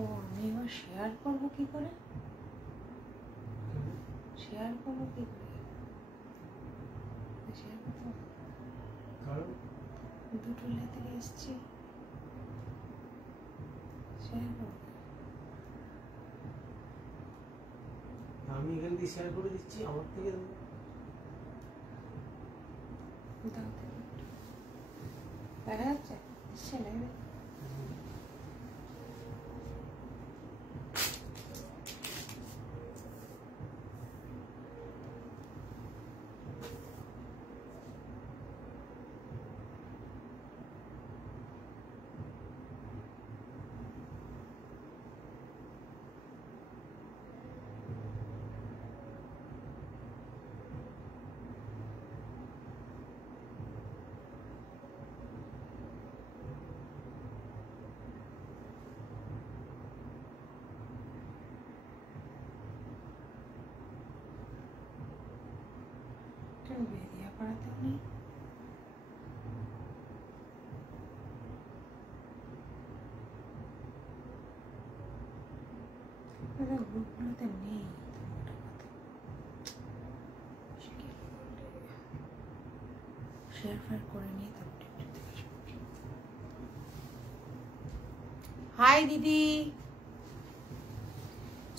ও আমি এবার শেয়ার করবো কি করে? শেয়ার করবো কি করে? শেয়ার করবো দুটো থেকে এসছি, শেয়ার করবো। আমি এখান থেকে শেয়ার করে দিচ্ছি আমার থেকে। দেখা যাচ্ছে ছেলে বেরিয়ে পড়াতেও নেই। গ্রুপগুলোতে নেই শেয়ার ফেয়ার করে নিয়ে তারপরে। হাই দিদি,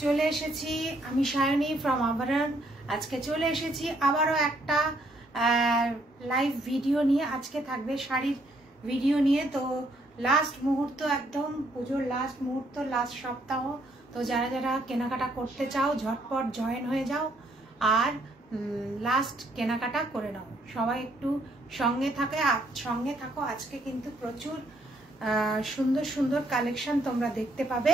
চলে এসেছি আমি সায়নী ফ্রম আবরণ। আজকে চলে এসেছি আবারও একটা লাইভ ভিডিও নিয়ে। আজকে থাকবে শাড়ির ভিডিও নিয়ে। তো লাস্ট মুহূর্ত, একদম পুজোর লাস্ট মুহূর্ত, লাস্ট সপ্তাহ। তো যারা যারা কেনাকাটা করতে চাও ঝটপট জয়েন হয়ে যাও আর লাস্ট কেনাকাটা করে নাও। সবাই একটু সঙ্গে থাকো। আজকে কিন্তু প্রচুর সুন্দর সুন্দর কালেকশন তোমরা দেখতে পাবে,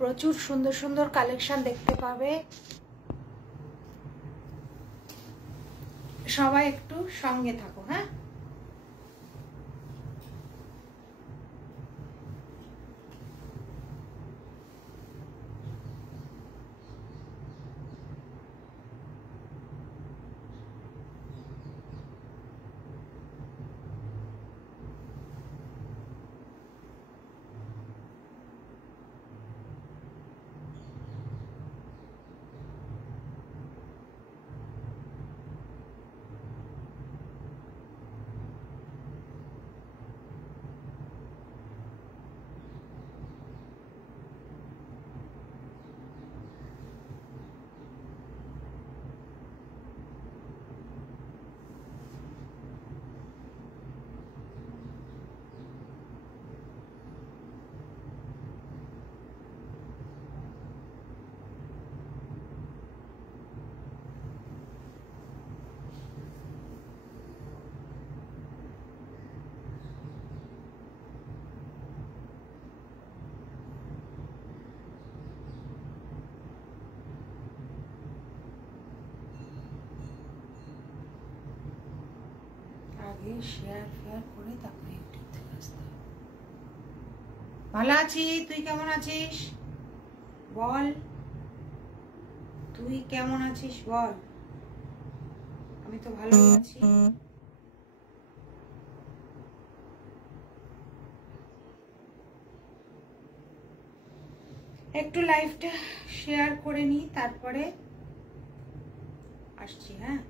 প্রচুর সুন্দর সুন্দর কালেকশন দেখতে পাবে। সবাই একটু সঙ্গে থাকো। হ্যাঁ, আগে শেয়ার ফেয়ার করে তারপরে ইউটিউব থেকে আসতে হবে। ভালো আছি, তুই কেমন আছিস বল? তুই কেমন আছিস বল? আমি তো ভালোই আছি। একটু লাইভটা শেয়ার করে নি তারপরে আসছি। হ্যাঁ,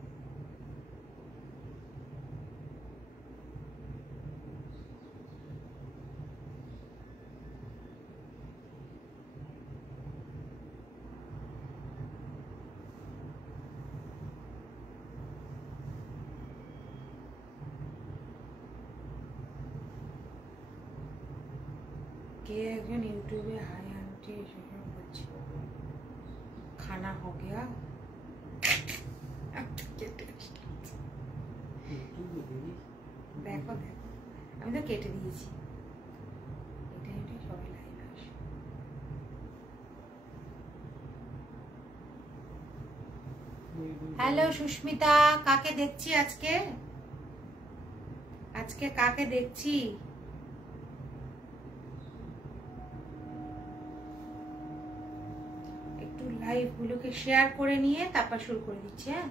কে একজন ইউটিউবে হাই আন্টি সেসব বলছে খানা হো গিয়া। দেখো দেখো, আমি তো কেটে দিয়েছি। এটাই সবাই লাইভ আসে। হ্যালো সুস্মিতা, কাকে দেখছি আজকে? আজকে কাকে দেখছি? একটু লাইভ গুলোকে শেয়ার করে নিয়ে তারপর শুরু করে দিচ্ছি। হ্যাঁ,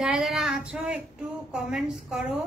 যারা যারা আছো একটু কমেন্টস করো।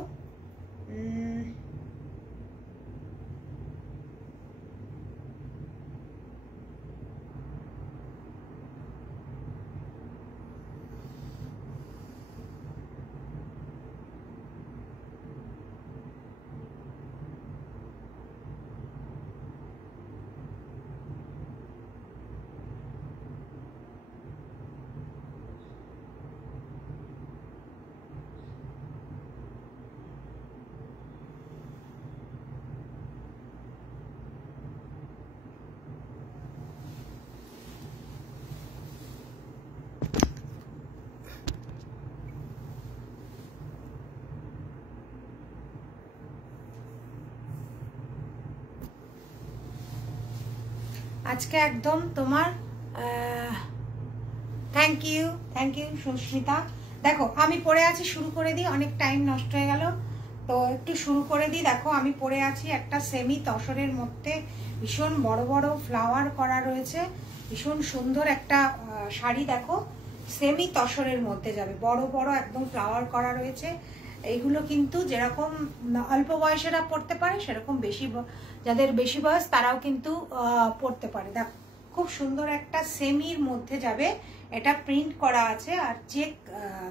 আজকে একদম তোমার থ্যাংক ইউ সুস্মিতা। দেখো আমি পরে আছি, শুরু করে দিই, অনেক টাইম নষ্ট হয়ে গেল তো একটু শুরু করে দিই। দেখো আমি পরে আছি একটা সেমি তসরের মধ্যে, ভীষণ বড় বড় ফ্লাওয়ার করা রয়েছে, ভীষণ সুন্দর একটা শাড়ি। দেখো সেমি তসরের মধ্যে যাবে, বড় বড় একদম ফ্লাওয়ার করা রয়েছে। এইগুলো কিন্তু যেরকম অল্প বয়সেরা পড়তে পারে, সেরকম যাদের বেশি বয়স তারাও কিন্তু পড়তে পারে। দেখো খুব সুন্দর একটা সেমির মধ্যে যাবে, এটা প্রিন্ট করা আছে আর চেক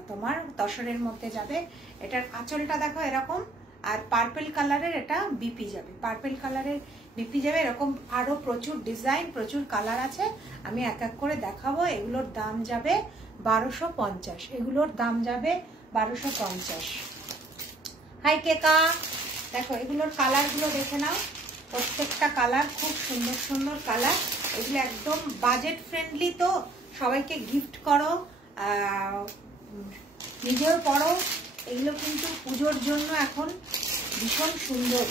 তোমার তসরের মধ্যে যাবে। এটার আঁচলটা দেখো এরকম, আর পার্পল কালারের এটা বিপি যাবে, পার্পল কালারের বিপি যাবে। এরকম আরো প্রচুর ডিজাইন, প্রচুর কালার আছে, আমি এক এক করে দেখাবো। এগুলোর দাম যাবে 1250, এগুলোর দাম যাবে 1250। হাই কেকা, দেখো এগুলোর কালারগুলো দেখে নাও, প্রত্যেকটা কালার খুব সুন্দর সুন্দর কালার। এগুলো একদম বাজেট ফ্রেন্ডলি, তো সবাইকে গিফট করো, নিজেও পড়ো। এগুলো কিন্তু পুজোর জন্য এখন ভীষণ সুন্দর।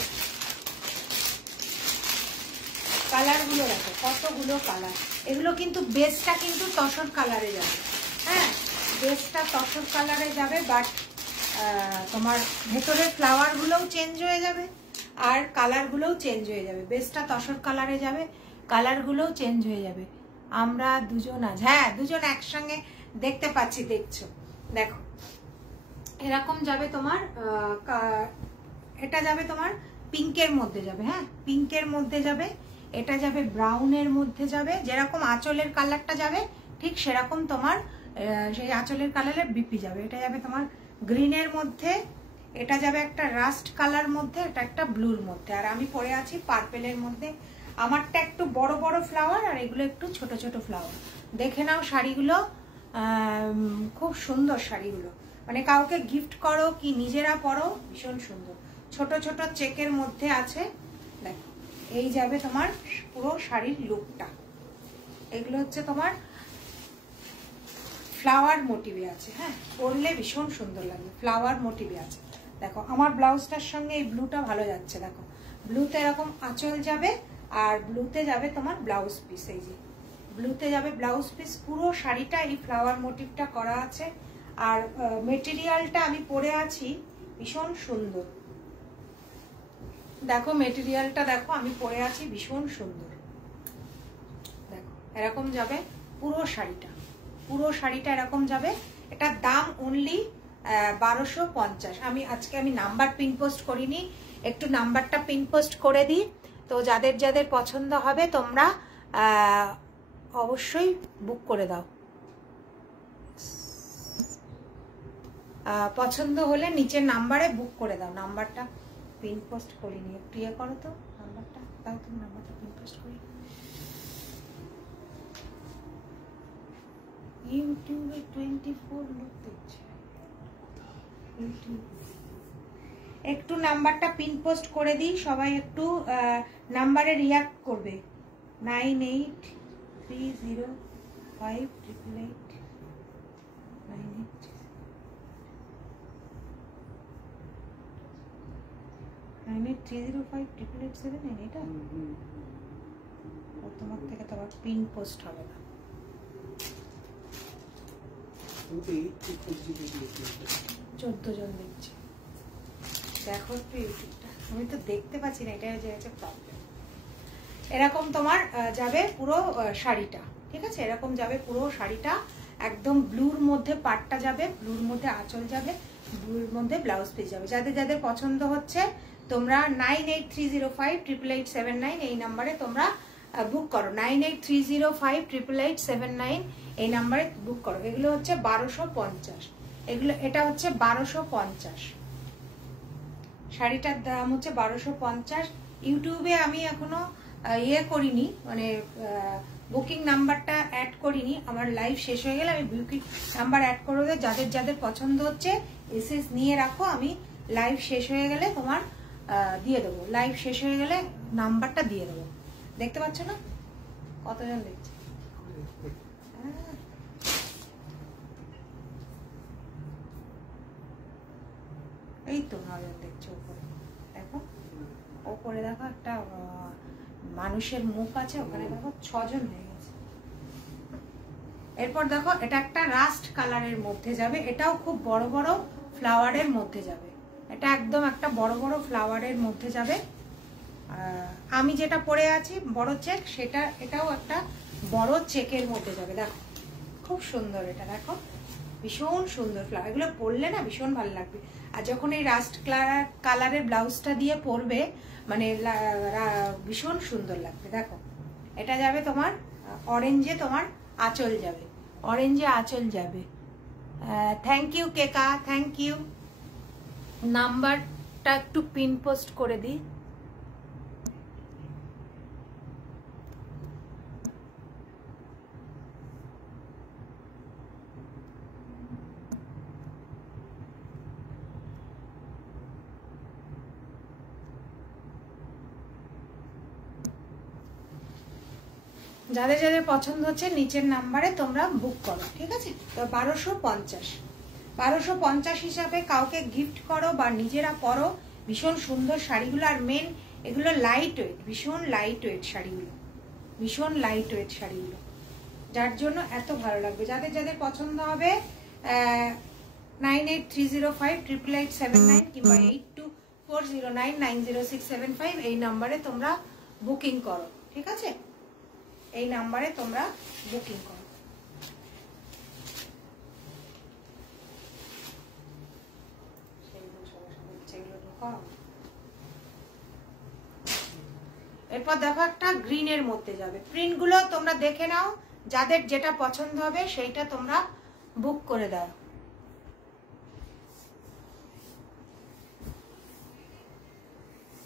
কালারগুলো দেখো কতগুলো কালার। এগুলো কিন্তু বেসটা কিন্তু তসর কালারে যাবে, হ্যাঁ বেসটা তসর কালারে যাবে, বাট তোমার ভেতরের ফ্লাওয়ারগুলোও চেঞ্জ হয়ে যাবে আর কালারগুলোও চেঞ্জ হয়ে যাবে। বেসটা তসর কালারে যাবে, কালারগুলোও চেঞ্জ হয়ে যাবে। আমরা দুজন আজ, হ্যাঁ দুজন একসঙ্গে দেখতে পাচ্ছি, দেখছো। দেখো এরকম যাবে তোমার, এটা যাবে তোমার পিঙ্কের মধ্যে যাবে, হ্যাঁ পিঙ্কের মধ্যে যাবে। এটা যাবে ব্রাউনের মধ্যে যাবে, যেরকম আঁচলের কালারটা যাবে ঠিক সেরকম তোমার সেই আঁচলের কালারের বিপি যাবে। এটা যাবে তোমার গ্রিনের মধ্যে, এটা যাবে একটা রাস্ট কালার মধ্যে, এটা একটা ব্লুর মধ্যে, আর আমি পরে আছি পার্পেলের মধ্যে। আমারটা একটু বড় বড় ফ্লাওয়ার আর এগুলো একটু ছোট ছোট ফ্লাওয়ার। দেখে নাও শাড়িগুলো, খুব সুন্দর শাড়িগুলো, মানে কাউকে গিফট করো কি নিজেরা পরো, ভীষণ সুন্দর। ছোট ছোট চেকের মধ্যে আছে। দেখো এই যাবে তোমার পুরো শাড়ির লুকটা। এগুলো হচ্ছে তোমার ফ্লাওয়ার মোটিভে আছে, হ্যাঁ পরলে ভীষণ সুন্দর লাগবে, ফ্লাওয়ার মোটিভে আছে। দেখো আমার ব্লাউজটার সঙ্গে এই ব্লুটা ভালো যাচ্ছে। দেখো ব্লুতে এরকম আঁচল যাবে আর ব্লুতে যাবে তোমার ব্লাউজ পিস। এই যে ব্লুতে যাবে ব্লাউজ পিস, পুরো শাড়িটা এই ফ্লাওয়ার মোটিভটা করা আছে। আর মেটেরিয়ালটা আমি পরে আছি ভীষণ সুন্দর। দেখো মেটেরিয়ালটা দেখো আমি পরে আছি ভীষণ সুন্দর। দেখো এরকম যাবে পুরো শাড়িটা, পুরো শাড়িটা এরকম যাবে। এটার দাম অনলি 1250। আজকে আমি নাম্বার পিন পোস্ট করিনি, একটু নাম্বারটা পিন পোস্ট করে দিই। তো যাদের যাদের পছন্দ হবে তোমরা অবশ্যই বুক করে দাও। পছন্দ হলে নিচের নাম্বারে বুক করে দাও। নাম্বারটা পিন পোস্ট করিনি, একটু ইয়ে করো তো, নাম্বারটা দাও, তুমি নাম্বারটা পিন পোস্ট করি। ইউটিউবে 24 লোক দেখছে, একটু নাম্বারটা পিন পোস্ট করে দিই, সবাই একটু নাম্বারে রিঅ্যাক্ট করবে। 98305888 98305888 এটা তোমার থেকে তো আবার পিন পোস্ট হবে না। 14 জন দেখছে, দেখো একটু ইউটিউবটা, আমি তো দেখতে পাচ্ছি না, এটা হচ্ছে প্রবলেম। এরকম তোমার যাবে পুরো শাড়িটা, ঠিক আছে এরকম যাবে পুরো শাড়িটা। একদম ব্লুর মধ্যে পাটটা যাবে, ব্লুর মধ্যে আঁচল যাবে, ব্লুর মধ্যে ব্লাউজ পিস যাবে। যাদের যাদের পছন্দ হচ্ছে তোমরা 9830588879 এই নাম্বারে তোমরা বুক করো। 9830588879 এই নাম্বারে বুক করো। এগুলো হচ্ছে 1250, এগুলো এটা হচ্ছে 1250, শাড়িটার দাম হচ্ছে 1250। ইউটিউবে আমি এখনো ইয়ে করিনি, মানে বুকিং নাম্বারটা অ্যাড করিনি। আমার লাইভ শেষ হয়ে গেলে আমি বুকিং নাম্বার অ্যাড করে দেবো। যাদের যাদের পছন্দ হচ্ছে এসএস নিয়ে রাখো, আমি লাইভ শেষ হয়ে গেলে তোমার দিয়ে দেবো। লাইভ শেষ হয়ে গেলে নাম্বারটা দিয়ে দেবো। দেখতে পাচ্ছ না কতজন দেখছে? এই তো নজন দেখছো উপরে, দেখো ওপরে দেখো একটা মানুষের মুখ আছে, ওখানে দেখো 6 জন হয়ে গেছে। এরপর দেখো এটা একটা রাস্ট কালারের মধ্যে যাবে, এটাও খুব বড় বড় ফ্লাওয়ারের মধ্যে যাবে। এটা একদম একটা বড় বড় ফ্লাওয়ারের মধ্যে যাবে। আমি যেটা পরে আছি বড় চেক, সেটা এটাও একটা বড় চেকের মধ্যে যাবে। দেখো খুব সুন্দর, এটা দেখো ভীষণ সুন্দর ফ্লাওয়ার। এগুলো পরলে না ভীষণ ভালো লাগবে। আর যখন এই রাস্ট কালারের ব্লাউজটা দিয়ে পরবে মানে ভীষণ সুন্দর লাগবে। দেখো এটা যাবে তোমার অরেঞ্জে, তোমার আঁচল যাবে, অরেঞ্জে আঁচল যাবে। Thank you Keka, thank you. নাম্বারটা একটু পিন পোস্ট করে দিই। যাদের যাদের পছন্দ হচ্ছে নিচের নাম্বারে তোমরা বুক করো, ঠিক আছে? তো 1250 হিসাবে কাউকে গিফট করো বা নিজেরা পরো। ভীষণ সুন্দর শাড়িগুলো, আর মেন এগুলো লাইট ওয়েট, ভীষণ লাইট ওয়েট শাড়িগুলো, ভীষণ লাইট ওয়েট শাড়িগুলো, যার জন্য এত ভালো লাগবে। যাদের যাদের পছন্দ হবে 9830588879 কিংবা 8240990675 এই নাম্বারে তোমরা বুকিং করো, ঠিক আছে? এই নাম্বারে তোমরা বুকিং করো। এরপর দেখো একটা গ্রিনের মধ্যে যাবে। প্রিন্টগুলো তোমরা দেখে নাও, যাদের যেটা পছন্দ হবে সেইটা তোমরা বুক করে দাও।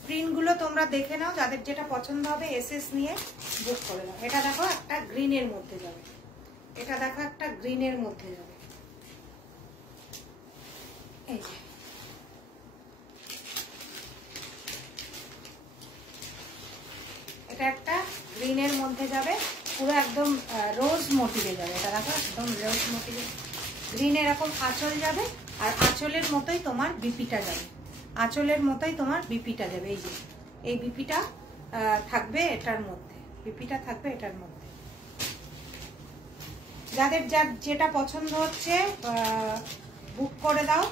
প্রিন্টগুলো তোমরা দেখে নাও, যাদের যেটা পছন্দ হবে এসএস নিয়ে বুক করে দাও। এটা দেখো একটা গ্রিনের মধ্যে যাবে, এটা দেখো একটা গ্রিনের মধ্যে যাবে। এই যে এটা একটা গ্রিনের মধ্যে যাবে, পুরো একদম রোজ মোটিভে যাবে। এটা দেখো একদম রোজ মোটিভে গ্রিন, এরকম আঁচল যাবে, আর আঁচলের মতোই তোমার বিপিটা যাবে, আঁচলের মতোই তোমার বিপিটা যাবে। এই যে এই বিপিটা থাকবে এটার মধ্যে, বিপিটা থাকবে এটার মধ্যে। যাদের যার যেটা পছন্দ হচ্ছে বুক করে দাও,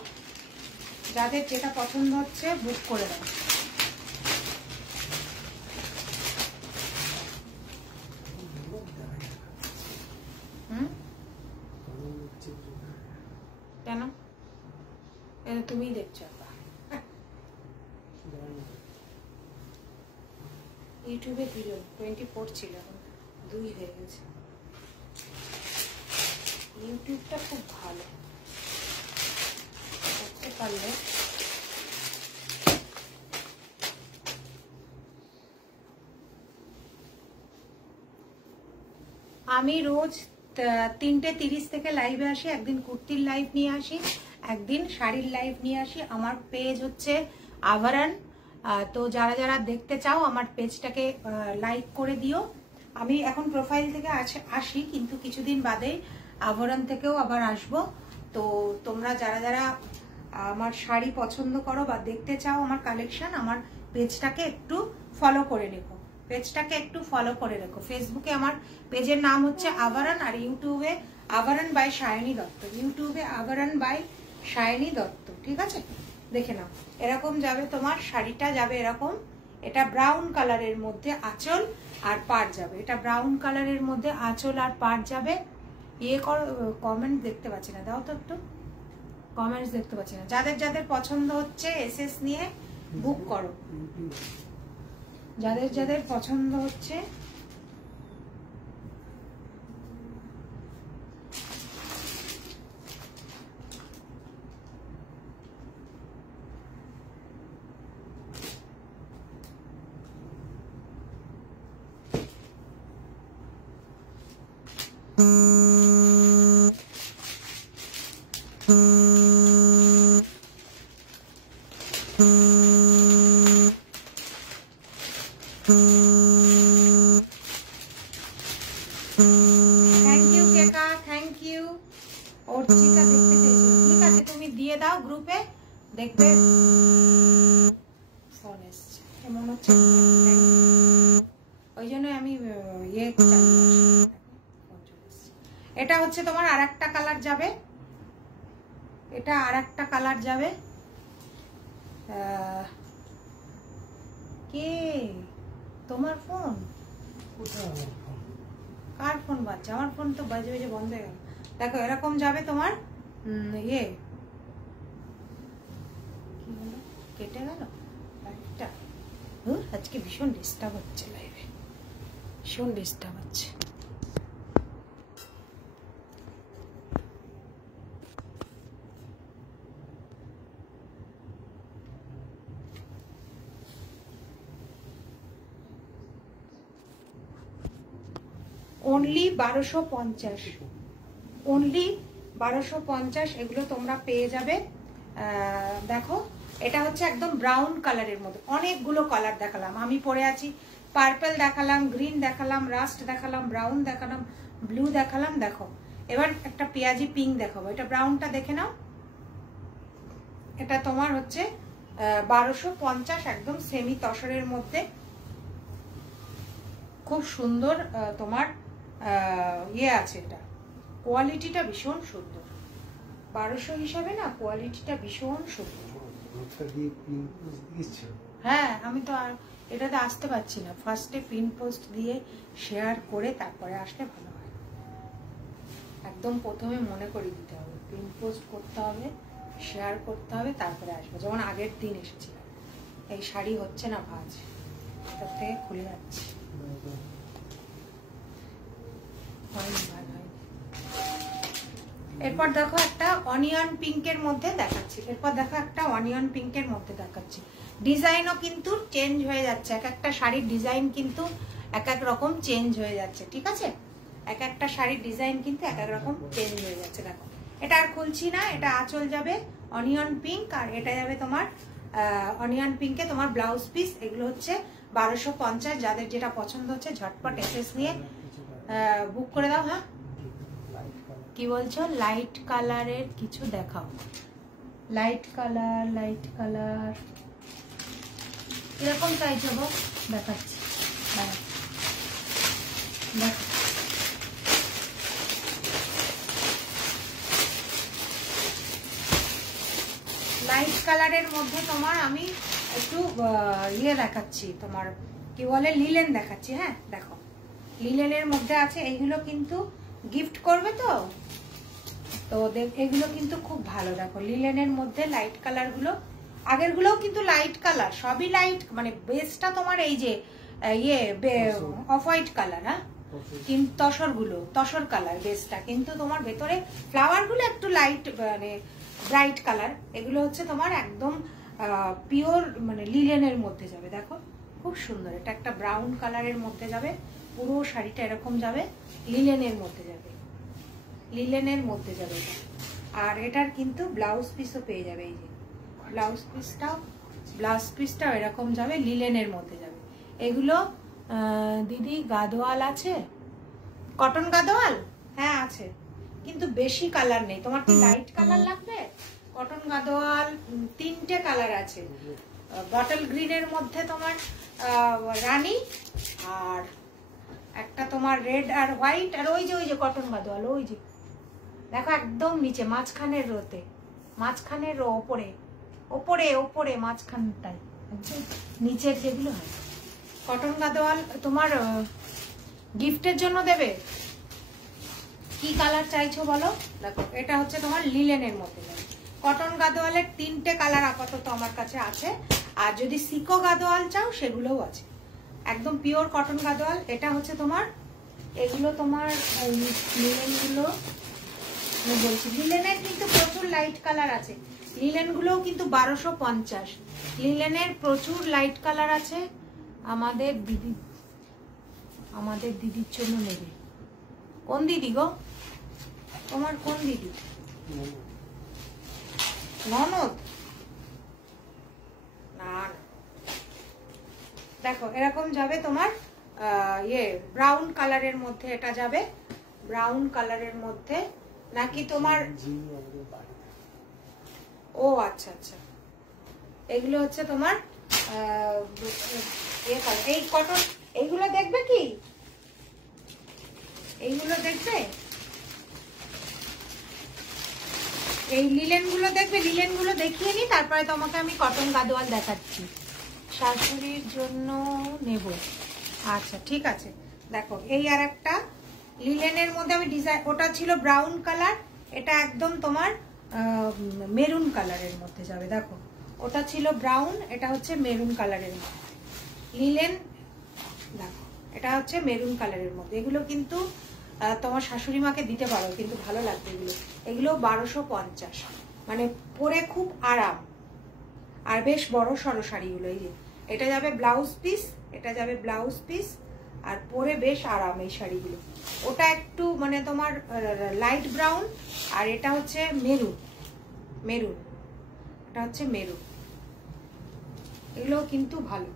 যাদের যেটা পছন্দ হচ্ছে বুক করে দাও। কেন? তুমিই দেখছো, ইউটিউবে দিল 24 ছিল, এখন 2 হয়ে গেছে। ইউটিউবটা খুব ভালো করতে পারলে। আমি রোজ 3:30 থেকে লাইভে আসি। একদিন কুর্তির লাইভ নিয়ে আসি, একদিন শাড়ির লাইভ নিয়ে আসি। আমার পেজ হচ্ছে আভরণ। তো যারা যারা দেখতে চাও আমার পেজটাকে লাইক করে দিও। আমি এখন প্রোফাইল থেকে আসি, কিন্তু কিছুদিন বাদে আভরণ থেকেও আবার আসব। তো তোমরা যারা যারা আমার শাড়ি পছন্দ করো বা দেখতে চাও আমার কালেকশন, আমার পেজটাকে একটু ফলো করে রেখো, পেজটাকে একটু ফলো করে রেখো। ফেসবুকে আমার পেজের নাম হচ্ছে আভরণ, আর ইউটিউবে আভরণ বাই সায়নী দত্ত, ইউটিউবে আভরণ বাই সায়নী দত্ত, ঠিক আছে? দেখে নাও। এরকম যাবে তোমার শাড়িটা, যাবে এরকম। এটা ব্রাউন কালারের মধ্যে আঁচল আর পাড় যাবে, এটা ব্রাউন কালারের মধ্যে আঁচল আর পাড় যাবে। ইয়ে করো, কমেন্ট দেখতে পাচ্ছি না, দাও তো একটু কমেন্টস দেখতে পাচ্ছি না। যাদের যাদের পছন্দ হচ্ছে এসএস নিয়ে বুক করো, যাদের যাদের পছন্দ হচ্ছে। Thank you Keka, thank you. Archika দেখতে চেয়েছিল, ঠিক আছে তুমি দিয়ে দাও গ্রুপে, দেখবে ফোন এসছে এমন হচ্ছে, ওই জন্য আমি ইয়ে চালিয়ে আসি। এটা হচ্ছে তোমার আর একটা কালার যাবে, এটা আর একটা কালার যাবে। কে তোমার ফোন? কার ফোন বাজছে? আমার ফোন তো বাজে বাজে বন্ধ হয়ে গেল। দেখো এরকম যাবে তোমার ইয়ে, কি হলো কেটে গেল লাইটটা। আজকে ভীষণ ডিস্টার্ব হচ্ছে লাইভে, ভীষণ ডিস্টার্ব হচ্ছে। অনলি 1250, অনলি 1250 এগুলো তোমরা পেয়ে যাবে। দেখো এটা হচ্ছে একদম ব্রাউন কালারের মধ্যে, অনেকগুলো কালার দেখালাম আমি, পরে আছি পার্পল দেখালাম, গ্রিন দেখালাম, রাস্ট দেখালাম, ব্রাউন দেখালাম, ব্লু দেখালাম। দেখো এবার একটা পেঁয়াজি পিঙ্ক দেখাবো, এটা ব্রাউনটা দেখে নাও। এটা তোমার হচ্ছে 1250, একদম সেমি তসরের মধ্যে, খুব সুন্দর তোমার ইয়ে আছে, এটা কোয়ালিটিটা ভীষণ সুন্দর, 1200 হিসাবে না কোয়ালিটিটা ভীষণ সুন্দর। হ্যাঁ আমি তো আর এটাতে আসতে পারছি না, ফার্স্টে পিন পোস্ট দিয়ে শেয়ার করে তারপরে আসলে ভালো হয়। একদম প্রথমে মনে করে দিতে হবে, পিন পোস্ট করতে হবে, শেয়ার করতে হবে, তারপরে আসবে। যেমন আগের দিন এসেছিলাম, এই শাড়ি হচ্ছে না ভাঁজ, তার থেকে খুলে যাচ্ছে। এরপর দেখো একটা অনিয়ন পিঙ্কের মধ্যে দেখাচ্ছি, এরপর দেখো একটা অনিয়ন পিঙ্কের মধ্যে দেখাচ্ছি। ডিজাইনও কিন্তু চেঞ্জ হয়ে যাচ্ছে, এক একটা শাড়ির ডিজাইন কিন্তু এক এক রকম চেঞ্জ হয়ে যাচ্ছে, ঠিক আছে? এক একটা শাড়ির ডিজাইন কিন্তু এক এক রকম চেঞ্জ হয়ে যাচ্ছে। দেখো এটা আর খুলছি না, এটা আঁচল যাবে অনিয়ন পিঙ্ক, আর এটা যাবে তোমার অনিয়ন পিঙ্কে তোমার ব্লাউজ পিস। এগুলো হচ্ছে 1250, যাদের যেটা পছন্দ হচ্ছে ঝটপট এসএস নিয়ে বুক করে দাও। হ্যাঁ কি বলছো? লাইট কালারের কিছু দেখাও, লাইট কালার, লাইট কালার এরকম চাইছো গো, দেখাচ্ছি। দেখো লাইট কালারের মধ্যে তোমার আমি একটু ইয়ে দেখাচ্ছি, তোমার কি বলে লিলেন দেখাচ্ছি। হ্যাঁ দেখো লিলেনের মধ্যে আছে, এইগুলো কিন্তু গিফট করবে তো এগুলো কিন্তু খুব ভালো। দেখো লিলেনের মধ্যে লাইট কালার গুলো, আগের গুলোও কিন্তু লাইট কালার, সবই লাইট, মানে বেসটা তোমার এই যে ইয়ে অফ হোয়াইট কালার, হ্যাঁ কিন্তু তসর কালার বেসটা, কিন্তু তোমার ভেতরে ফ্লাওয়ার গুলো একটু লাইট মানে ব্রাইট কালার। এগুলো হচ্ছে তোমার একদম পিওর মানে লিলেনের মধ্যে যাবে। দেখো খুব সুন্দর, এটা একটা ব্রাউন কালারের মধ্যে যাবে, পুরো শাড়িটা এরকম যাবে, লিলেনের মধ্যে যাবে, লিলেনের মধ্যে যাবে। আর এটার কিন্তু ব্লাউজ পিসও পেয়ে যাবে, এই যে ব্লাউজ পিসটাও এরকম যাবে, লিলেনের মধ্যে যাবে। এগুলো দিদি গাদোয়াল আছে, কটন গাদোয়াল? হ্যাঁ আছে, কিন্তু বেশি কালার নেই। তোমার কি লাইট কালার লাগবে? কটন গাদোয়াল 3টে কালার আছে, বটল গ্রিনের মধ্যে তোমার রানী, আর একটা তোমার রেড আর হোয়াইট, আর ওই যে কটন গাদোয়াল, ওই যে দেখো একদম নিচে মাঝখানের রোতে, মাঝখানের রো ওপরে ওপরে ওপরে মাঝখানটায় নিচের যেগুলো হয় কটন গাদোয়াল তোমার গিফটের জন্য দেবে। কি কালার চাইছো বলো? দেখো এটা হচ্ছে তোমার লিলেনের মধ্যে যাবে। কটন গাদোয়ালের 3টে কালার আপাতত আমার কাছে আছে, আর যদি সিকো গাদোয়াল চাও সেগুলোও আছে। একদম পিওর কটন গাদোয়াল। এটা হচ্ছে তোমার, এগুলো তোমার লিলেনগুলো আমি বলছি, লিলেনের কিন্তু প্রচুর লাইট কালার আছে। লিলেনগুলোও কিন্তু 1250। লিলেনের প্রচুর লাইট কালার আছে। আমাদের দিদির জন্য নেবে। কোন দিদি গো? তোমার কোন দিদি? ননদ? না, দেখো এরকম যাবে তোমার ব্রাউন কালারের মধ্যে। এটা যাবে ব্রাউন কালারের মধ্যে, নাকি তোমার? ও আচ্ছা আচ্ছা, এগুলো হচ্ছে তোমার এই কটন। এইগুলো দেখবে কি? এইগুলো দেখবে? এই লিলেন গুলো দেখবে? লিলেন গুলো দেখিয়ে নি, তারপরে তোমাকে আমি কটন গাদোয়াল দেখাচ্ছি। শাশুড়ির জন্য নেব। আচ্ছা ঠিক আছে। দেখো এই আর একটা লিলেনের মধ্যে আমি ডিজাইন, ওটা ছিল ব্রাউন কালার, এটা একদম তোমার মেরুন কালারের মধ্যে যাবে। দেখো ওটা ছিল ব্রাউন, এটা হচ্ছে মেরুন কালারের মধ্যে লিলেন। দেখো এটা হচ্ছে মেরুন কালারের মধ্যে। এগুলো কিন্তু তোমার শাশুড়ি মাকে দিতে পারো, কিন্তু ভালো লাগবে এগুলো। এগুলো 1250, মানে পরে খুব আরাম, আর বেশ বড় সড়ো শাড়িগুলো। এই যে এটা যাবে ব্লাউজ পিস, এটা যাবে ব্লাউজ পিস, আর পরে বেশ আরাম এই শাড়িগুলো। ওটা একটু মানে তোমার লাইট ব্রাউন, আর এটা হচ্ছে মেরুন। মেরুন, এটা হচ্ছে মেরুন। এগুলো কিন্তু ভালো,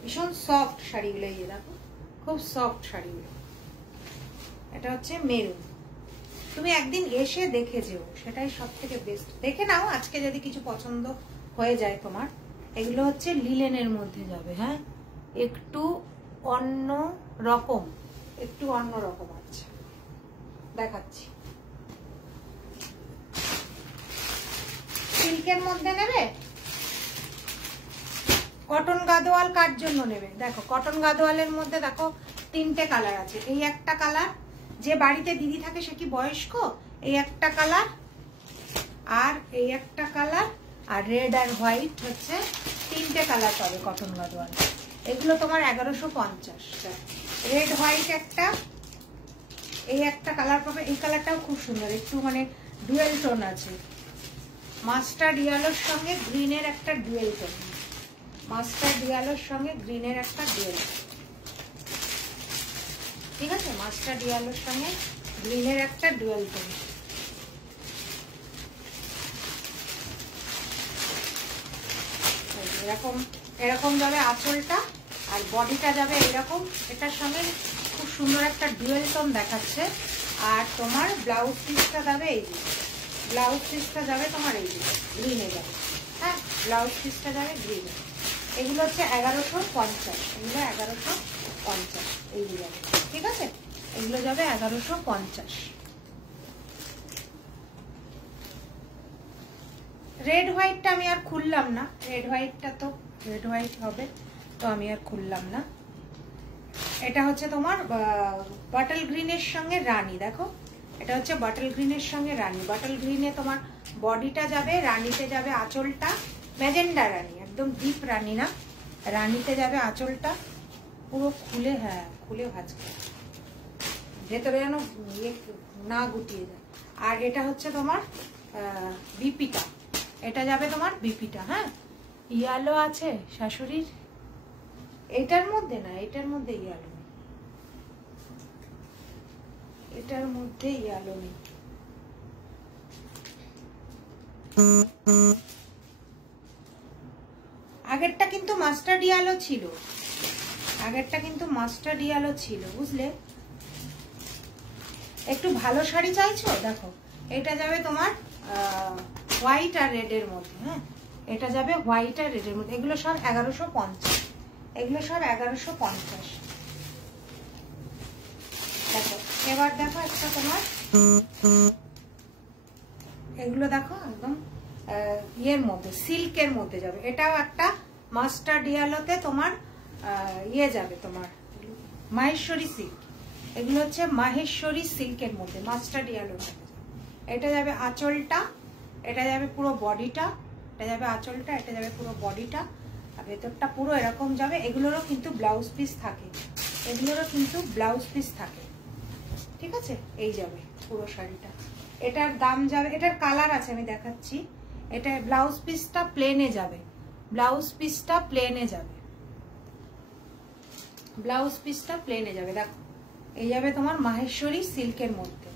ভীষণ সফট শাড়িগুলো। এই যে দেখো খুব সফট শাড়িগুলো। এটা হচ্ছে মেরুন। তুমি একদিন এসে দেখে যেও, সেটাই সব থেকে বেস্ট। দেখে নাও আজকে যদি কিছু পছন্দ হয়ে যায় তোমার। এগুলো হচ্ছে লিলেনের মধ্যে যাবে। হ্যাঁ, একটু অন্য রকম, একটু অন্য রকম আছে, দেখাচ্ছি। সিল্কের মধ্যে নেবে? কটন গাদোয়াল কার জন্য নেবে? দেখো কটন গাদোয়ালের মধ্যে দেখো 3টে কালার আছে। এই একটা কালার, যে বাড়িতে দিদি থাকে সে কি বয়স্ক, এই একটা কালার, আর এই একটা কালার, আর রেড আর হোয়াইট হচ্ছে 3টে কালার পাবে কটন গাদোয়াল। এগুলো তোমার 1150। রেড হোয়াইট একটা, এই একটা কালার পাবে। এই কালারটাও খুব সুন্দর, একটু মানে ডুয়েল টোন আছে। মাস্টার্ড ইয়েলোর সঙ্গে গ্রিনের একটা ডুয়েল টোন। মাস্টার্ড ইয়েলোর সঙ্গে গ্রিনের একটা ডুয়েল, ঠিক আছে? মাস্টার্ড ইয়েলোর সঙ্গে গ্রিনের একটা ডুয়েল টোন। এরকম এরকম যাবে আঁচলটা, আর বডিটা যাবে এরকম। এটার সঙ্গে খুব সুন্দর একটা ডুয়েল টোন দেখাচ্ছে। আর তোমার ব্লাউজ পিসটা যাবে এই যে, ব্লাউজ পিসটা যাবে তোমার এই যে গ্রিনে যাবে। হ্যাঁ, ব্লাউজ পিসটা যাবে গ্রিনে। এগুলো হচ্ছে 1150। এগুলো 1150 এইগুলো যাবে, ঠিক আছে? এগুলো যাবে 1150। রেড হোয়াইটটা আমি আর খুললাম না, রেড হোয়াইটটা তো রেড হোয়াইট হবে, তো আমি আর খুললাম না। এটা হচ্ছে তোমার বাটল গ্রিনের সঙ্গে রানী। দেখো এটা হচ্ছে বাটল গ্রিনের সঙ্গে রানী। বাটল গ্রিনে তোমার বডিটা যাবে, রানীতে যাবে আঁচলটা, ম্যাজেন্ডা রানী, একদম ডিপ রানী না, রানীতে যাবে আঁচলটা পুরো খুলে। হ্যাঁ, খুলে ভাজ করে ভেতরে যেন না গুটিয়ে যায়। আর এটা হচ্ছে তোমার বিপিটা, এটা যাবে তোমার বিপিটা। হ্যাঁ, ইয়ালো আছে শাশুড়ির, এটার মধ্যে না, এটার মধ্যে ইয়ালো নেই, এটার মধ্যে ইয়ালো নেই। আগেরটা কিন্তু মাস্টার্ড ইয়ালো ছিল, আগেরটা কিন্তু মাস্টার্ড ইয়ালো ছিল, বুঝলে? একটু ভালো শাড়ি চাইছো? দেখো এটা যাবে তোমার হোয়াইট আর রেডের মধ্যে। হ্যাঁ, এটা যাবে হোয়াইট আর রেডের মধ্যে। এগুলো সব 1150, এগুলো সব 1150। দেখো এবার দেখো একটা তোমার, এগুলো দেখো একদম ইয়ের মধ্যে, সিল্কের মধ্যে যাবে। এটাও একটা মাস্টার্ড ইয়ালোতে তোমার ইয়ে যাবে, তোমার মাহেশ্বরী সিল্ক। এগুলো হচ্ছে মাহেশ্বরী সিল্কের মধ্যে মাস্টার্ড ইয়েলো। এটা যাবে আঁচলটা, এটা যাবে পুরো বডিটা, এটা যাবে আঁচলটা, এটা যাবে পুরো বডিটা, আর ভেতরটা পুরো এরকম যাবে। এগুলোরও কিন্তু ব্লাউজ পিস থাকে, এগুলোরও কিন্তু ব্লাউজ পিস থাকে, ঠিক আছে। এই যাবে পুরো শাড়িটা। এটার দাম যাবে, এটার কালার আছে আমি দেখাচ্ছি। এটা ব্লাউজ পিসটা প্লেনে যাবে, ব্লাউজ পিসটা প্লেনে যাবে, ব্লাউজ পিসটা প্লেনে যাবে। দেখো এই যাবে তোমার মাহেশ্বরী সিল্কের মধ্যে,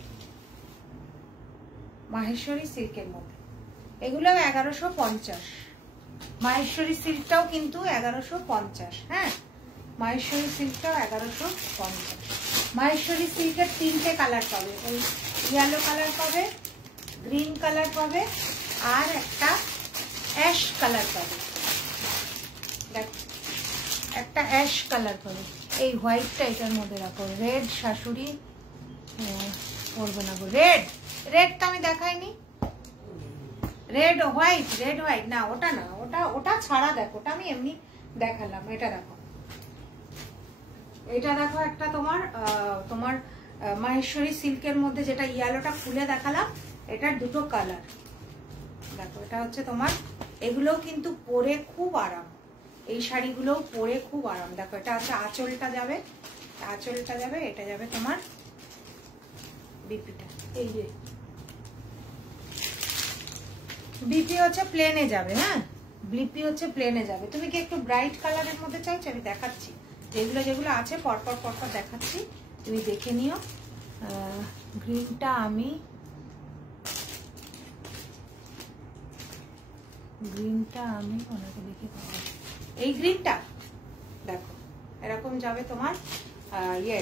মাহেশ্বরী সিল্কের মধ্যে। এগুলো 1150। মাহেশ্বরী সিল্কটাও কিন্তু 1150। হ্যাঁ, মাহেশ্বরী সিল্কটাও 1150। মাহেশ্বরী সিল্কের 3টে কালার পাবে, ওই ইয়েলো কালার পাবে, গ্রিন কালার পাবে, আর একটা অ্যাশ কালার পাবে। দেখো একটা অ্যাশ কালার পাবে। এই হোয়াইটটা এটার মধ্যে রাখো। রেড শাশুড়ি পরবে না গো, রেড, রেডটা আমি দেখাইনি। রেড হোয়াইট, রেড হোয়াইট না, ওটা না, ওটা ওটা ছাড়া দেখো, ওটা আমি এমনি দেখালাম। এটা দেখো, এটা দেখো একটা তোমার তোমার মাহেশ্বরী সিল্কের মধ্যে যেটা ইয়েলোটা খুলে দেখালাম, এটার দুটো কালার দেখো। এটা হচ্ছে তোমার, এগুলোও কিন্তু পরে খুব আরাম, এই শাড়িগুলোও পরে খুব আরাম। দেখো এটা হচ্ছে আঁচলটা যাবে, আঁচলটা যাবে, এটা যাবে তোমার বিপিটা। এই যে বিপি হচ্ছে প্লেনে যাবে। হ্যাঁ, বিপি হচ্ছে প্লেনে যাবে। তুমি কি একটু ব্রাইট কালারের মধ্যে চাইছো? আমি দেখাচ্ছি যেগুলো যেগুলো আছে, পরপর পরপর দেখাচ্ছি, তুমি দেখে নিও। গ্রিনটা আমি, গ্রিনটা আমি ওনাকে দেখে পাবো। এই গ্রিনটা দেখো এরকম যাবে তোমার, ইয়ে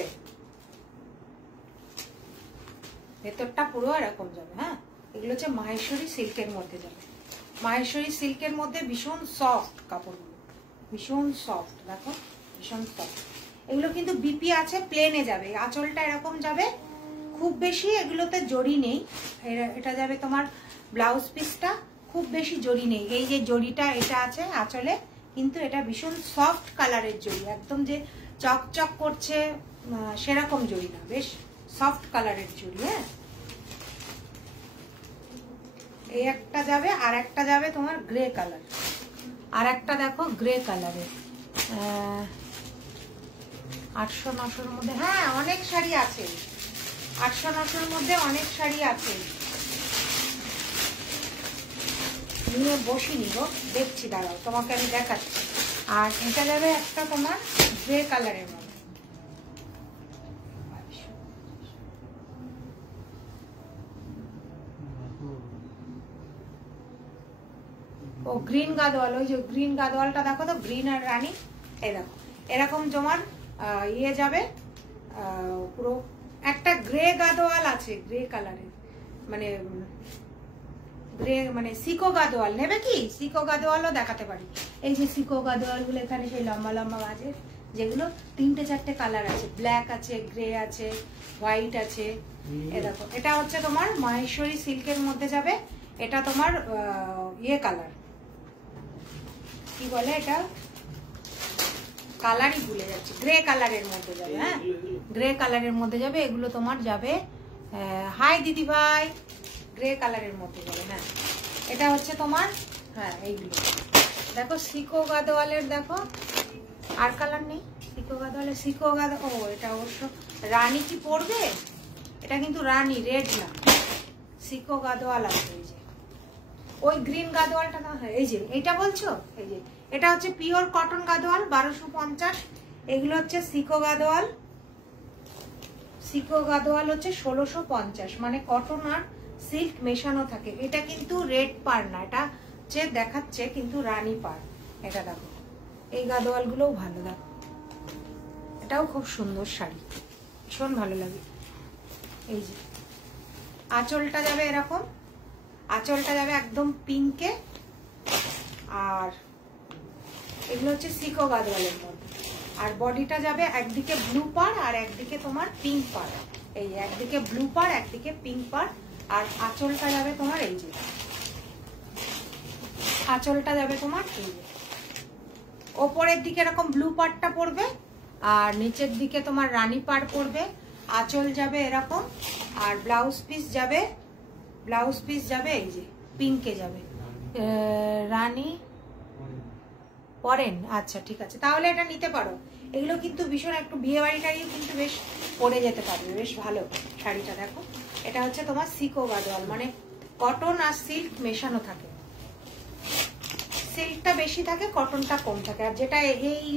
ভেতরটা পুরো এরকম যাবে। হ্যাঁ, এগুলো হচ্ছে মাহেশ্বরী সিল্কের মধ্যে যাবে। মাহেশ্বরী সিল্কের মধ্যে ভীষণ সফট কাপড়গুলো, ভীষণ সফট, দেখো ভীষণ সফট। এগুলো কিন্তু বিপি আছে, প্লেনে যাবে। আঁচলটা এরকম যাবে, খুব বেশি এগুলোতে জড়ি নেই। এটা যাবে তোমার ব্লাউজ পিসটা, খুব বেশি জড়ি নেই। এই যে জড়িটা এটা আছে আঁচলে, কিন্তু এটা ভীষণ সফট কালারের জড়ি, একদম যে চকচক করছে সেরকম জড়ি না, বেশ সফট কালারের জড়ি। হ্যাঁ, এই একটা যাবে, আর একটা যাবে তোমার গ্রে কালার, আর একটা দেখো গ্রে কালারের। 800-900-র মধ্যে, হ্যাঁ অনেক শাড়ি আছে, 800-900-র মধ্যে অনেক শাড়ি আছে। নিয়ে বসিনি গো, দেখছি, দাঁড়াও তোমাকে আমি দেখাচ্ছি। আর এটা যাবে একটা তোমার গ্রে কালারের মধ্যে। ও গ্রিন গাদোয়াল, ওই যে গ্রিন গাদোয়ালটা দেখো তো, গ্রিন আর রানী। এই দেখো এরকম তোমার ইয়ে যাবে পুরো। একটা গ্রে গাদোয়াল আছে, গ্রে কালারের, মানে গ্রে মানে সিকো গাদোয়াল নেবে কি? সিকো গাদোয়ালও দেখাতে পারি। এই যে সিকো গাদোয়াল গুলো এখানে সেই লম্বা লম্বা বাজে, যেগুলো 3টে-4টে কালার আছে, ব্ল্যাক আছে, গ্রে আছে, হোয়াইট আছে। এ দেখো এটা হচ্ছে তোমার মাহেশ্বরী সিল্কের মধ্যে যাবে। এটা তোমার ইয়ে কালার, কি বলে এটা, কালারই ভুলে যাচ্ছে, গ্রে কালারের মধ্যে যাবে। হ্যাঁ, গ্রে কালারের মধ্যে যাবে। এগুলো তোমার যাবে, হাই দিদি ভাই, গ্রে কালারের মধ্যে যাবে। হ্যাঁ, এটা হচ্ছে তোমার, হ্যাঁ এইগুলো দেখো সিকো গাদোয়ালের, দেখো আর কালার নেই সিকো গাদোয়ালের। সিকো গাদো, ও এটা অবশ্য রানী কি পরবে, এটা কিন্তু রানী, রেড না, সিকো গাদোয়াল আছে। এই যে ওই গ্রিন গাদোয়ালটা না, হয় এই যে এইটা বলছো, এই যে এটা হচ্ছে পিওর কটন গাদোয়াল 1250। এগুলো হচ্ছে সিকো গাদোয়াল, সিকো গাদোয়াল হচ্ছে 1650, মানে কটন আর সিল্ক মেশানো থাকে। এটা কিন্তু রেড পার না, এটা যে দেখাচ্ছে কিন্তু রানী পার। এটা দেখো এই গাদোয়াল গুলোও ভালো, দেখো এটাও খুব সুন্দর শাড়ি, ভীষণ ভালো লাগে। এই যে আঁচলটা যাবে এরকম, আঁচলটা যাবে একদম পিঙ্কে, আর এগুলো হচ্ছে সিকো গাদোয়ালের মধ্যে। আর বডিটা যাবে একদিকে ব্লু পার আর একদিকে তোমার পিঙ্ক পার। এই একদিকে ব্লু পার, একদিকে পিঙ্ক পার। আর আঁচলটা যাবে তোমার এই যে, আঁচলটা যাবে তোমার এই যে, ওপরের দিকে এরকম ব্লু পারটা পড়বে, আর নিচের দিকে তোমার রানী পার পড়বে। আঁচল যাবে এরকম, আর ব্লাউজ পিস যাবে এই যে পিঙ্কে যাবে, রানী পরেন। আচ্ছা ঠিক আছে, তাহলে এটা নিতে পারো। এগুলো কিন্তু ভীষণ একটু বিয়ে বাড়িটারিও কিন্তু বেশ পরে যেতে পারবে, বেশ ভালো শাড়িটা। দেখো এটা হচ্ছে তোমার সিকো গাদোয়াল, মানে কটন আর সিল্ক মেশানো থাকে, সিল্কটা বেশি থাকে কটনটা কম থাকে। আর যেটা এই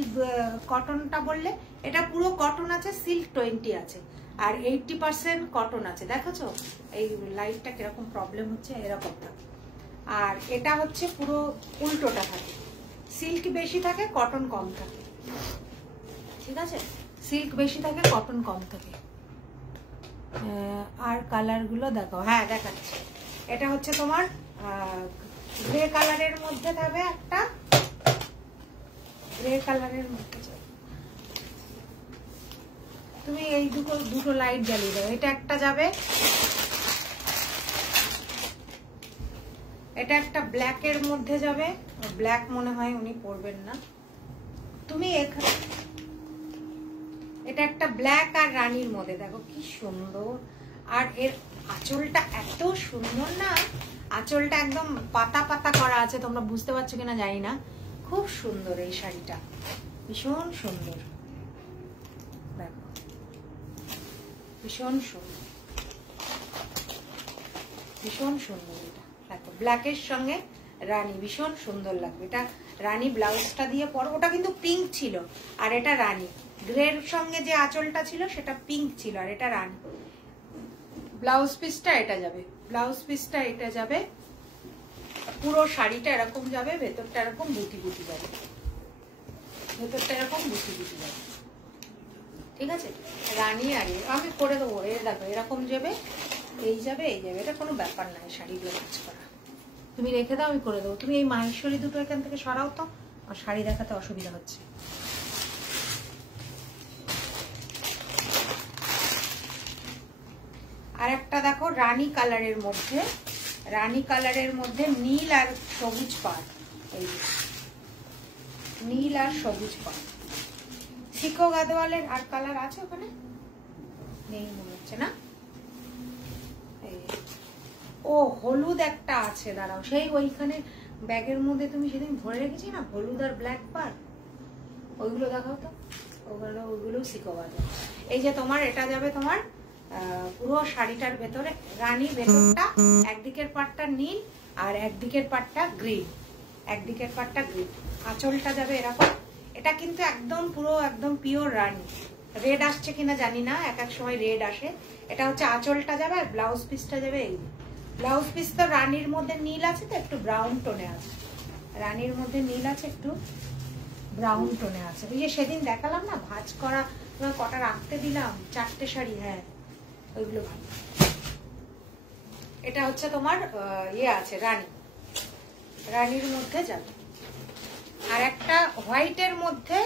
কটনটা বললে এটা পুরো কটন আছে, সিল্ক 20 আছে, আর 80% কটন আছে। দেখেছো এই লাইটটা কিরকম প্রবলেম হচ্ছে, এরকম থাকে। আর এটা হচ্ছে পুরো উল্টোটা থাকে, সিল্ক বেশি থাকে কটন কম থাকে, ঠিক আছে? সিল্ক বেশি থাকে কটন কম থাকে। আর কালারগুলো দেখো, হ্যাঁ দেখাচ্ছি। এটা হচ্ছে তোমার গ্রে কালারের মধ্যে যাবে, একটা গ্রে কালারের মধ্যে যাবে। তুমি এই দুটো লাইট জ্বালিয়ে দাও। এটা একটা যাবে, এটা একটা ব্ল্যাকের মধ্যে যাবে। ব্ল্যাক মনে হয় উনি পরবেন না। তুমি এখানে এটা একটা ব্ল্যাক আর রানীর মধ্যে, দেখো কি সুন্দর। আর এর আঁচলটা এত সুন্দর না, আঁচলটা একদম পাতা পাতা করা আছে, তোমরা বুঝতে পারছো কিনা জানি না। খুব সুন্দর এই শাড়িটা, ভীষণ সুন্দর। দেখো ভীষণ সুন্দর, ভীষণ সুন্দর। এটা দেখো ব্ল্যাকের সঙ্গে রানী, ভীষণ সুন্দর লাগবে। এটা রানী ব্লাউজটা দিয়ে পরো, ওটা কিন্তু পিঙ্ক ছিল, আর এটা রানী। গ্রের সঙ্গে যে আঁচলটা ছিল সেটা পিঙ্ক ছিল, আর এটা রানী। ব্লাউজ পিসটা এটা যাবে, ব্লাউজ পিসটা এটা যাবে, পুরো শাড়িটা এরকম যাবে, ভেতরটা এরকম বুটি বুটি যাবে, ভেতরটা এরকম বুটি বুটি যাবে, ঠিক আছে? রানী আর আমি করে দেবো। এর দেখো এরকম যাবে, এই যাবে, এই যাবে, এটা কোনো ব্যাপার নয় শাড়িগুলো কাজ করা। তুমি রেখে দাও, আমি করে দেবো। তুমি এই মাহেশ্বরী দুটো এখান থেকে সরাও তো, আর শাড়ি দেখাতে অসুবিধা হচ্ছে। আর একটা দেখো রানী কালারের মধ্যে, রানী কালারের মধ্যে নীল আর সবুজ পাড়, এই নীল আর সবুজ পাড়। সিকো গাদোয়ালের আর কালার আছে ওখানে? নেই মনে হচ্ছে না। ও হলুদ একটা আছে, দাঁড়াও, সেই ওইখানে ব্যাগের মধ্যে তুমি সেদিন ভরে রেখেছি না, হলুদ আর ব্ল্যাক পাড়, ওইগুলো দেখাও তো। ওইগুলো সিকো গাদোয়াল। এই যে তোমার এটা যাবে তোমার পুরো শাড়িটার ভেতরে রানী, ভেতরটা একদিকের পাটটা নীল আর একদিকের পাটটা গ্রিন, একদিকের পাটটা গ্রিন। আঁচলটা যাবে এরকম। এটা কিন্তু একদম পুরো একদম পিওর রানী। রেড আসছে কিনা জানি না, এক এক সময় রেড আসে। এটা হচ্ছে আঁচলটা যাবে, আর ব্লাউজ পিসটা যাবে এই। ব্লাউজ পিস তো রানীর মধ্যে নীল আছে, তো একটু ব্রাউন টোনে আছে, রানীর মধ্যে নীল আছে, একটু ব্রাউন টোনে আছে। ওই যে সেদিন দেখালাম না ভাঁজ করা, তোমার কটা রাখতে দিলাম, 4টে শাড়ি, হ্যাঁ ওইগুলো ভালো। এটা হচ্ছে তোমার ইয়ে আছে রানী, রানীর মধ্যে যাবে। আর একটা হোয়াইটের মধ্যে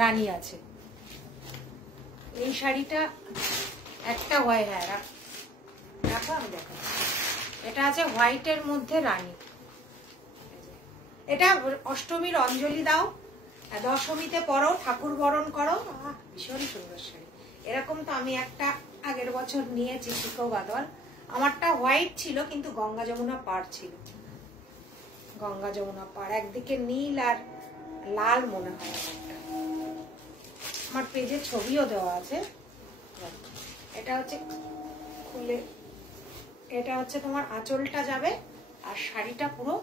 রানী আছে। এই শাড়িটা একটা হোয়াইট, হ্যাঁ রাখো আমি দেখো। এটা আছে হোয়াইটের মধ্যে রানী। এটা অষ্টমীর অঞ্জলি দাও, দশমীতে পরো, ঠাকুর বরণ করো, ভীষণ সুন্দর শাড়ি। এরকম তো আমি একটা আগের বছর নিয়েছি সিকো গাদোয়াল। আমারটা হোয়াইট ছিল কিন্তু গঙ্গা যমুনা পাড় ছিল, গঙ্গা যমুনা পাড়, একদিকে নীল আর লাল মনে হয়। আমার পেজে ছবিও দেওয়া আছে। এটা হচ্ছে খুলে, এটা হচ্ছে তোমার আঁচলটা যাবে, আর শাড়িটা পুরো,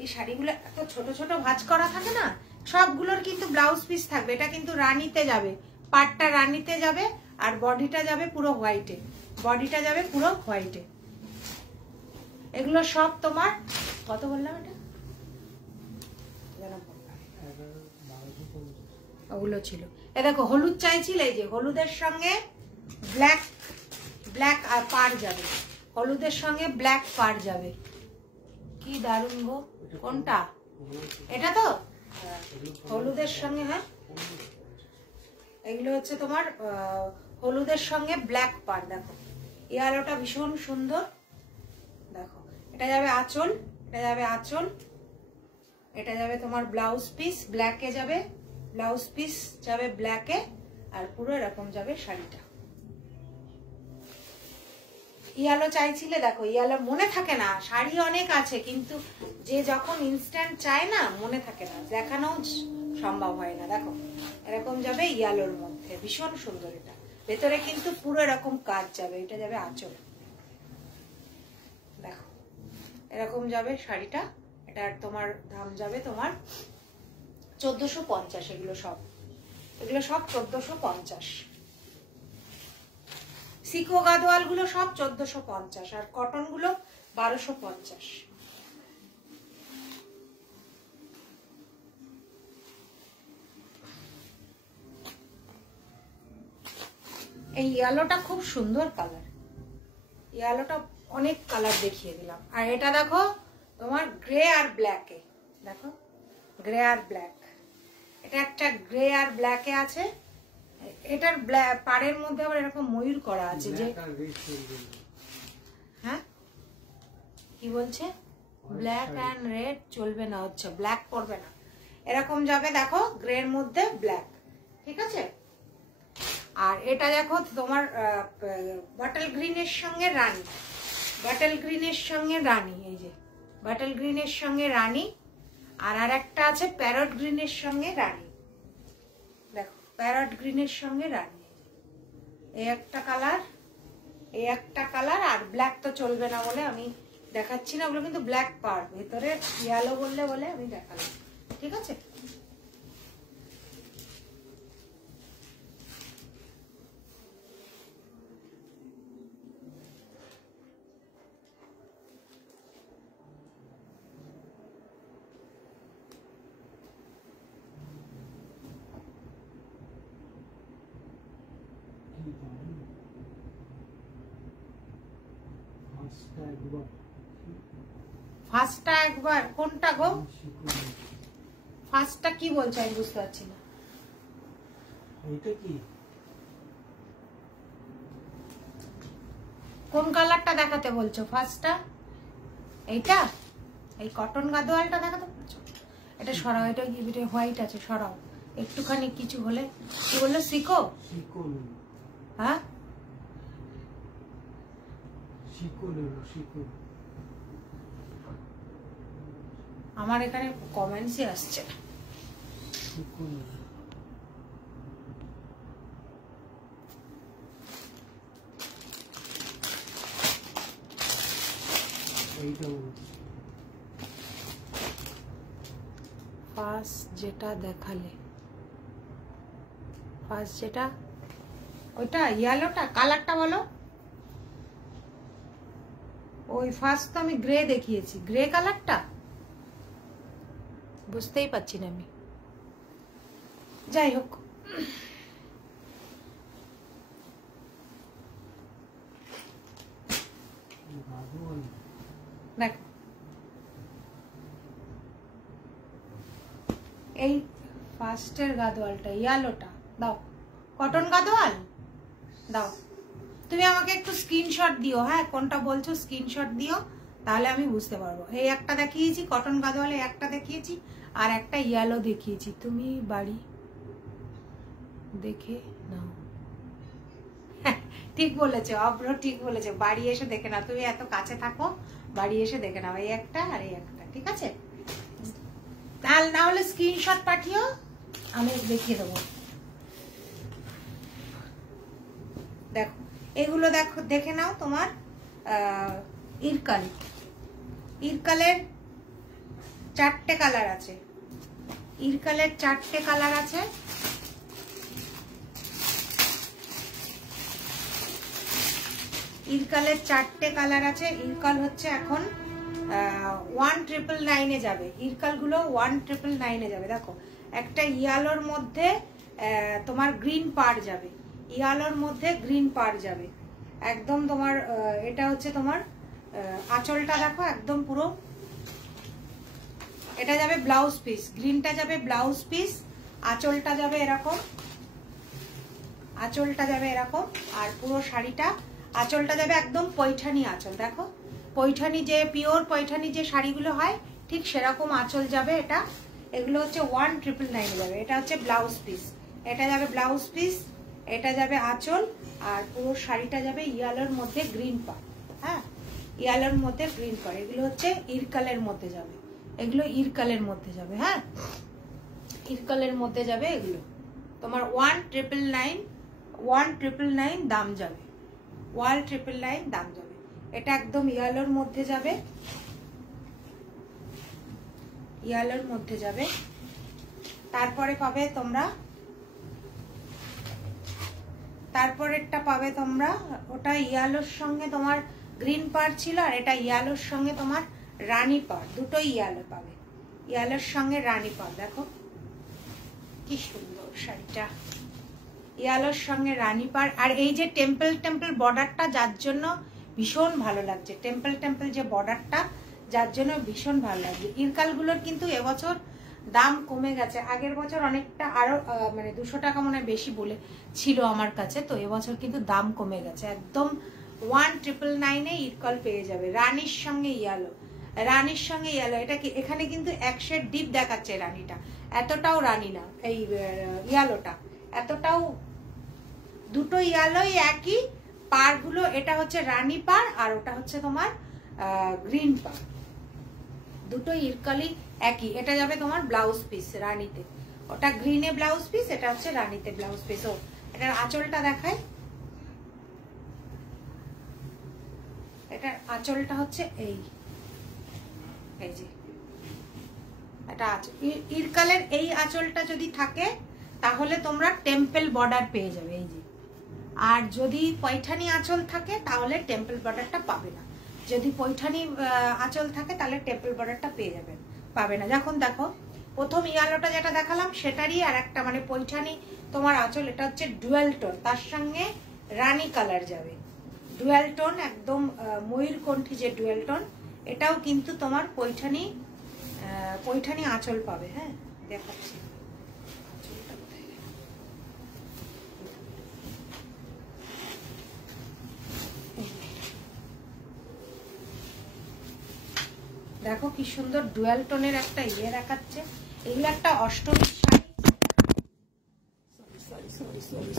এই শাড়িগুলো এত ছোট ছোট ভাঁজ করা থাকে না, সবগুলোর কিন্তু ব্লাউজ পিস থাকবে। এটা কিন্তু রানীতে যাবে, পাটটা রানীতে যাবে, আর বডিটা যাবে পুরো হোয়াইটে, বডিটা যাবে পুরো হোয়াইটে। এগুলো সব তোমার কত বললাম? এটা ওগুলো ছিল। এ দেখো হলুদ চাইছিলে, এই যে হলুদের সঙ্গে ব্ল্যাক, ব্ল্যাক আর পাড় যাবে, হলুদের সঙ্গে ব্ল্যাক পাড় যাবে। কি দারুণ গো! কোনটা? এটা তো হলুদের সঙ্গে, হ্যাঁ এগুলো হচ্ছে তোমার হলুদের সঙ্গে ব্ল্যাক পাড়। দেখো ইয়ালোটা ভীষণ সুন্দর। দেখো এটা যাবে আঁচল, এটা যাবে আঁচল, এটা যাবে তোমার ব্লাউজ পিস, ব্ল্যাকে যাবে, ব্লাউজ পিস যাবে ব্ল্যাকে, আর পুরো এরকম যাবে শাড়িটা। ইয়ালো চাইছিলে, দেখো ইয়ালো মনে থাকে না, শাড়ি অনেক আছে কিন্তু যে যখন ইনস্ট্যান্ট চায় না মনে থাকে না, দেখানো সম্ভব হয় না। দেখো এরকম যাবে ইয়ালোর মধ্যে, ভীষণ সুন্দর। এটা ভেতরে কিন্তু পুরো এরকম কাজ যাবে, এটা যাবে আঁচল। দেখো এরকম যাবে শাড়িটা। এটা তোমার দাম যাবে তোমার 1450। এগুলো সব 1450। সিকো গাদোয়াল গুলো সব 1450 আর কটন গুলো 1250। এই ইয়েলোটা খুব সুন্দর কালার, ইয়েলোটা অনেক কালার দেখিয়ে দিলাম। আর এটা দেখো তোমার গ্রে আর ব্ল্যাকে, দেখো গ্রে আর ব্ল্যাক, এটা একটা গ্রে আর ব্ল্যাকে আছে। এটার পাড়ের মধ্যে আবার এরকম ময়ূর করা আছে যে, হ্যাঁ কি বলছে, ব্ল্যাক অ্যান্ড রেড চলবে না, হচ্ছে ব্ল্যাক পরবে না, এরকম যাবে। দেখো গ্রের মধ্যে ব্ল্যাক, ঠিক আছে। আর এটা দেখো তোমার বাটল গ্রিনের সঙ্গে রানী, বাটল গ্রিনের সঙ্গে রানী, এই যে বাটল গ্রিনের সঙ্গে রানী। আর একটা আছে প্যারট গ্রিনের সঙ্গে রানী, দেখো প্যারট গ্রিনের সঙ্গে রানী। এই একটা কালার, এই একটা কালার। আর ব্ল্যাক তো চলবে না বলে আমি দেখাচ্ছি না, ওগুলো কিন্তু ব্ল্যাক পার ভেতরে ইয়েলো বলে আমি দেখালাম, ঠিক আছে। ফার্স্টটা একবার কোনটা গো, ফার্স্টটা কি বলছো আমি বুঝতে পারছি না। এটা কি, কোন কালারটা দেখাতে বলছো ফার্স্টটা? এইটা, এই কটন গাদোয়ালটা দেখাতে বলছো? এটা সরাও, এটা হোয়াইট আছে, সরাও একটুখানি। কিছু হলে কি বললো, সিকো? হ্যাঁ আমার এখানে কমেন্টসই আসছে। ফার্স্ট যেটা দেখালে, ফার্স্ট যেটা ওইটা ইয়েলোটা, কালারটা বলো। ওই ফার্স্ট তো আমি গ্রে দেখিয়েছি, গ্রে কালারটা বুঝতেই পারছি না আমি। যাই হোক, দেখ এই ফার্স্টের গাদোয়ালটা, ইয়েলোটা দাও, কটন গাদোয়াল দাও। তুমি আমাকে একটু স্ক্রিনশট দিও, হ্যাঁ কোনটা বলছো স্ক্রিনশট দিও, তাহলে আমি বুঝতে পারবো। এই একটা দেখিয়েছি কটন গাদোয়ালে, একটা দেখিয়েছি আর একটা ইয়েলো দেখিয়েছি। তুমি বাড়ি দেখে নাও। ঠিক বলেছো অব্র, ঠিক বলেছো, বাড়ি এসে দেখে নাও। তুমি এত কাছে থাকো, বাড়ি এসে দেখে নাও। এই একটা আর এই একটা, ঠিক আছে। তাহলে না হলে স্ক্রিনশট পাঠিও, আমি দেখিয়ে দেবো। দেখো এগুলো দেখো, দেখে নাও। তোমার ইরকাল, ইরকালের 4টে কালার আছে, ইরকালের 4টে কালার আছে। ইরকালের 4টে কালার আছে। ইরকাল হচ্ছে এখন 1999 যাবে, ইরকাল গুলো 1999 যাবে। দেখো একটা ইয়ালোর মধ্যে তোমার গ্রিন পাড় যাবে, ইয়ালোর মধ্যে গ্রিন পাড় যাবে একদম। তোমার এটা হচ্ছে তোমার আঁচলটা দেখো একদম পুরো, এটা যাবে ব্লাউজ পিস, গ্রিনটা যাবে ব্লাউজ পিস, আঁচলটা যাবে এরকম, আঁচলটা যাবে এরকম। আর পুরো শাড়িটা আঁচলটা যাবে একদম পৈঠানি আঁচল। দেখো পৈঠানি, যে পিওর পৈঠানি যে শাড়িগুলো হয় ঠিক সেরকম আঁচল যাবে এটা। এগুলো হচ্ছে 1999 যাবে। এটা হচ্ছে ব্লাউজ পিস, এটা যাবে ব্লাউজ পিস, এটা যাবে আঁচল, আর পুরো শাড়িটা যাবে ইয়েলোর মধ্যে গ্রিন পাড়। হ্যাঁ, ইয়ালোর মধ্যে গ্রিন পাড়, এগুলো হচ্ছে ইরকালের মধ্যে যাবে, এগুলো ইরকালের মধ্যে যাবে। হ্যাঁ, ইরকালের মধ্যে যাবে এগুলো। তোমার 1999 দাম যাবে, 1999 দাম যাবে। এটা একদম ইয়ালোর মধ্যে যাবে, ইয়ালোর মধ্যে যাবে। তারপরে পাবে তোমরা, তারপরেরটা পাবে তোমরা, ওটা ইয়ালোর সঙ্গে তোমার গ্রিন পাড় ছিল, আর এটা ইয়ালোর সঙ্গে তোমার রানী পাড়, দুটোই ইয়ালো পাবে, ইয়ালোর সঙ্গে রানী পাড়। দেখো কি সুন্দর শাড়িটা, ইয়ালোর সঙ্গে রানী পাড়। আর এই যে টেম্পল টেম্পল বর্ডারটা, যার জন্য ভীষণ ভালো লাগছে, টেম্পল টেম্পল যে বর্ডারটা, যার জন্য ভীষণ ভালো লাগছে। ইরকালগুলোর কিন্তু এবছর দাম কমে গেছে, আগের বছর অনেকটা আরো মানে 200 টাকা মনে হয় বেশি বলে ছিল আমার কাছে, তো এবছর কিন্তু দাম কমে গেছে। একদম 1999 ইরকাল পেয়ে যাবে, রানীর সঙ্গে ইয়ালো, রানীর সঙ্গে ইয়ালো। এটা কি এখানে কিন্তু এক শেড ডিপ দেখাচ্ছে রানীটা, এতটাও রানী না এই ইয়ালোটা, এতটাও, দুটো ইয়ালোই একই পাড়গুলো। এটা হচ্ছে রানী পাড় আর ওটা হচ্ছে তোমার গ্রিন পাড়, দুটো ইরকালি একই। এটা যাবে তোমার ব্লাউজ পিস রানীতে, ওটা গ্রিনে ব্লাউজ পিস, এটা হচ্ছে রানীতে ব্লাউজ পিস। ও এটার আঁচলটা দেখায়, এটার আঁচলটা হচ্ছে এই যে এটা ইরকালের এই আঁচলটা যদি থাকে তাহলে তোমরা টেম্পল বর্ডার পেয়ে যাবে এই যে। আর যদি পৈঠানি আঁচল থাকে তাহলে টেম্পল বর্ডারটা পাবে না, যদি পৈঠানি আঁচল থাকে তাহলে টেম্পল বর্ডারটা পেয়ে যাবেন, পাবে না। যখন দেখো প্রথম ইয়ালোটা যেটা দেখালাম সেটারই আর একটা মানে পৈঠানি তোমার আঁচল, এটা হচ্ছে ডুয়াল টোন, তার সঙ্গে রানী কালার যাবে, ডুয়াল টোন, একদম ময়ূরকণ্ঠী যে ডুয়াল টোন, এটাও কিন্তু তোমার পৈঠানি পৈঠানি আঁচল পাবে। হ্যাঁ, দেখাচ্ছি দেখো কি সুন্দর ডুয়াল টোনের একটা ইয়ে দেখাচ্ছে। এগুলো একটা অষ্টমীর শাড়ি, সরি